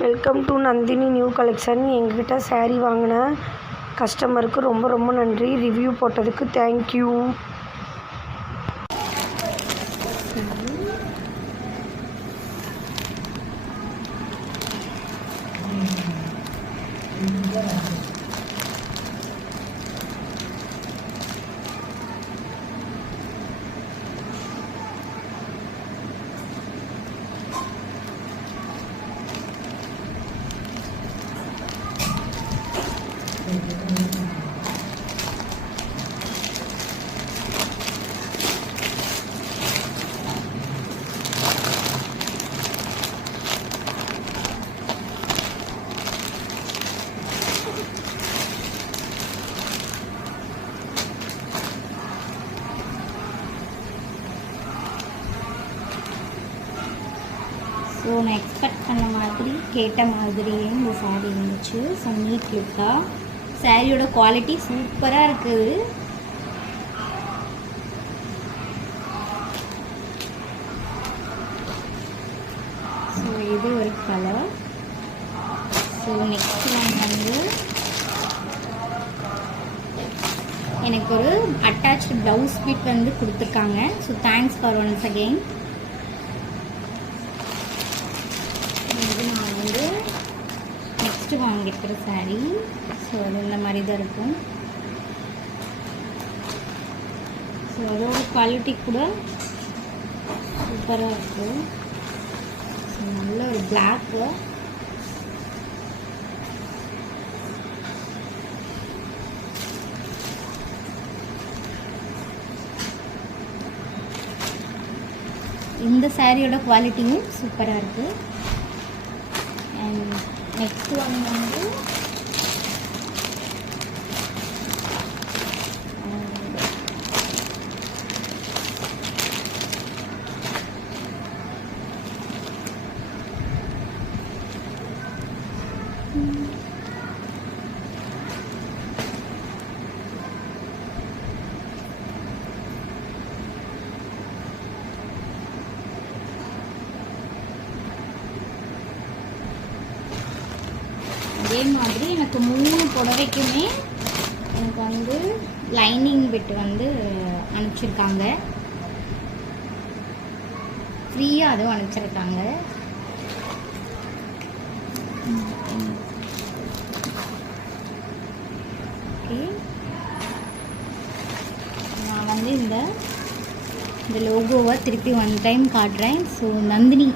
Welcome to Nandini new collection. எங்ககிட்ட saree வாங்கின கஸ்டமருக்கு ரொம்ப ரொம்ப நன்றி. ரிவ்யூ போட்டதுக்கு தேங்க்யூ. ஸோ நான் எக்ஸ்பெக்ட் பண்ண மாதிரி கேட்ட மாதிரியே இந்த சாரீ இருந்துச்சு. ஸோ நீட் லுக்காக சாரியோட குவாலிட்டி சூப்பராக இருக்குது. ஸோ இது ஒரு கலர். ஸோ நெக்ஸ்ட் ஒன் வந்து எனக்கு ஒரு அட்டாச்டு ப்ளவுஸ் பிட் வந்து கொடுத்துருக்காங்க. So thanks for once again. நான் வந்து நெக்ஸ்ட்டு வாங்கியிருக்கிற சாரீ. ஸோ அது இந்த மாதிரி தான் இருக்கும். ஸோ அதோட குவாலிட்டி கூட சூப்பராக இருக்கும். ஸோ நல்ல ஒரு பிளாக்கு. இந்த சாரியோட குவாலிட்டியும் சூப்பராக இருக்குது. அண்ட் நெக்ஸ்ட் ஒன் வந்து அதே மாதிரி எனக்கு 3 புடவைக்குமே எனக்கு வந்து லைனிங் பிட் வந்து அனுப்பிச்சிருக்காங்க. ஃப்ரீயாக அதுவும் அனுப்பிச்சிருக்காங்க. ஓகே, நான் வந்து இந்த லோகோவை திருப்பி 1 டைம் காட்டுறேன். ஸோ நந்தினி